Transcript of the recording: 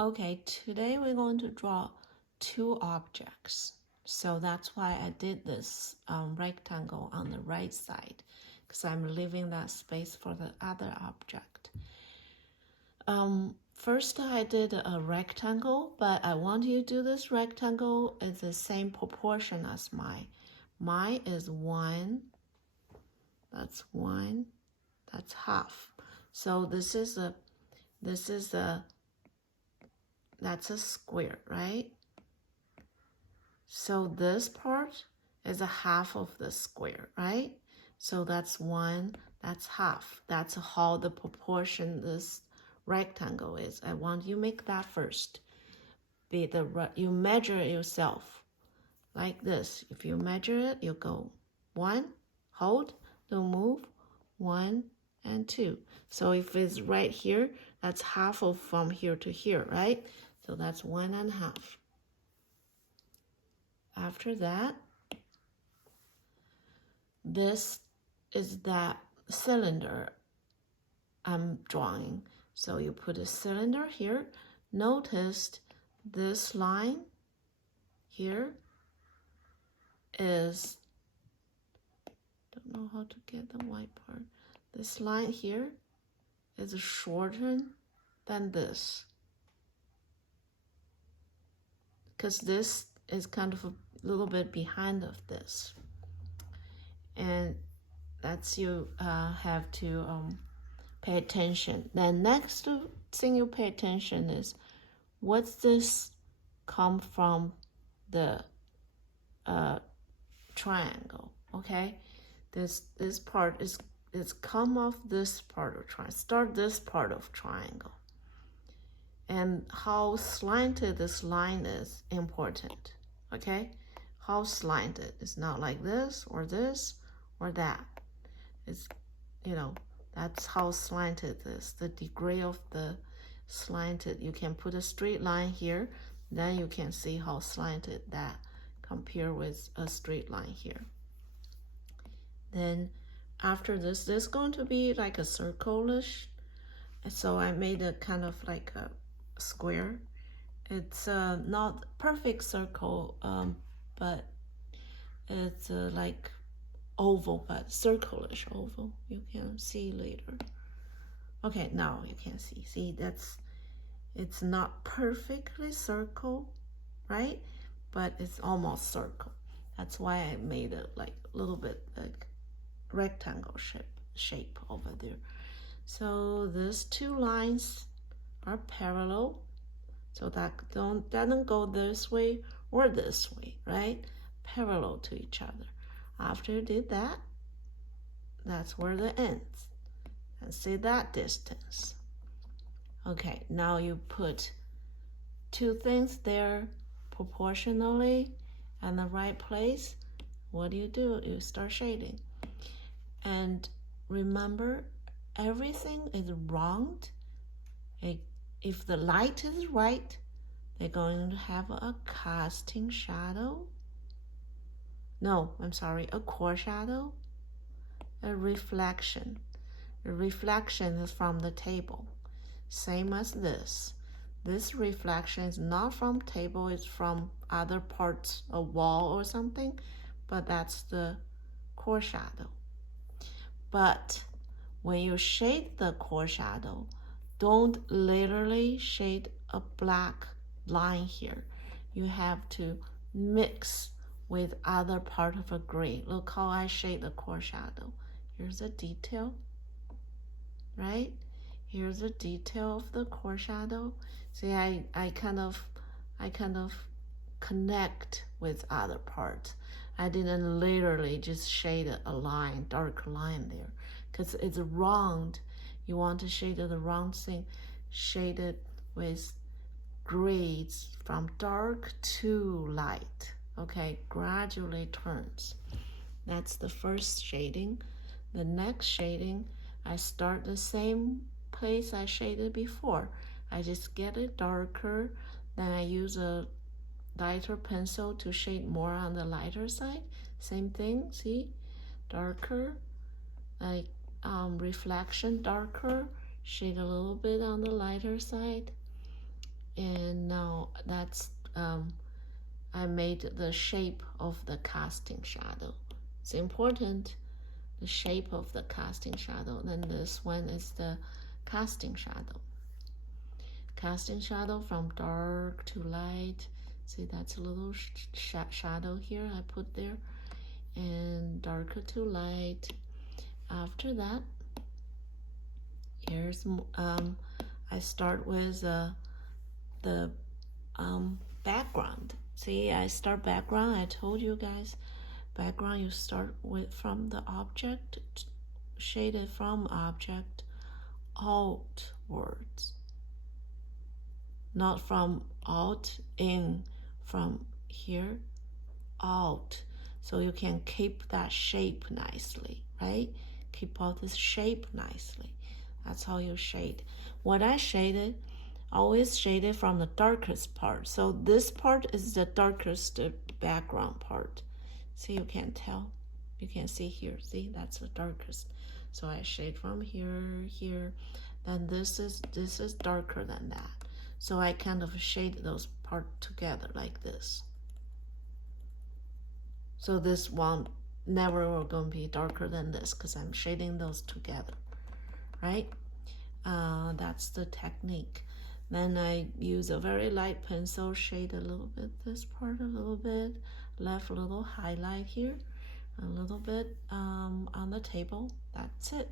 Okay, today we're going to draw two objects. So that's why I did this rectangle on the right side, because I'm leaving that space for the other object. First I did a rectangle, but I want you to do this rectangle in the same proportion as mine. Mine is 1, that's 1, that's half. So that's a square, right? So this part is a half of the square, right? So that's 1, that's half. That's how the proportion this rectangle is. I want you make that first. You measure it yourself like this. If you measure it, you go 1, hold, don't move, 1 and 2. So if it's right here, that's half of from here to here, right? So that's 1.5. After that, this is that cylinder I'm drawing. So you put a cylinder here. Notice this line here is, don't know how to get the white part. This line here is shorter than this, because this is kind of a little bit behind of this. And that's you have to pay attention. Then next thing you pay attention is, what's this come from the triangle, okay? This part is come off this part of triangle. Start this part of triangle. And how slanted this line is important, okay? How slanted. It's not like this or that. It's, that's how slanted it is. The degree of the slanted. You can put a straight line here, then you can see how slanted that compare with a straight line here. Then after this is going to be like a circle-ish. So I made a kind of like a square. It's not perfect circle, but it's like oval, but circle-ish oval. You can see later. Okay, now you can see. See, it's not perfectly circle, right? But it's almost circle. That's why I made it like a little bit like rectangle shape over there. So these two lines are parallel, so that doesn't go this way or this way, right? Parallel to each other. After you did that, that's where it ends. And see that distance. Okay, now you put two things there proportionally in the right place. What do? You start shading. And remember, everything is round. If the light is right, they're going to have a casting shadow. No, I'm sorry, a core shadow, a reflection. The reflection is from the table, same as this. This reflection is not from table, it's from other parts, a wall or something, but that's the core shadow. But when you shade the core shadow, don't literally shade a black line here. You have to mix with other part of a gray. Look how I shade the core shadow. Here's a detail, right? Here's a detail of the core shadow. See, I kind of connect with other parts. I didn't literally just shade a line, dark line there, because it's round. You want to shade the round thing, shade it with grades from dark to light. Okay, gradually turns. That's the first shading. The next shading, I start the same place I shaded before. I just get it darker, then I use a lighter pencil to shade more on the lighter side. Same thing, see? Darker, like reflection darker, shade a little bit on the lighter side. And now that's I made the shape of the casting shadow. It's important, the shape of the casting shadow. Then this one is the casting shadow. Casting shadow from dark to light. See, that's a little shadow here I put there. And darker to light. After that, here's I start with the background. See, I start background. I told you guys, background you start with from the object, shaded from object outwards, not from out in, from here out, so you can keep that shape nicely, right? Keep all this shape nicely. That's how you shade. What I shaded, always shaded from the darkest part. So this part is the darkest background part. See, you can tell. You can see here. See, that's the darkest. So I shade from here, here. Then this is darker than that. So I kind of shade those parts together like this. So this one never going to be darker than this because I'm shading those together, right? That's the technique. Then I use a very light pencil, shade a little bit this part a little bit, left a little highlight here, a little bit on the table. That's it.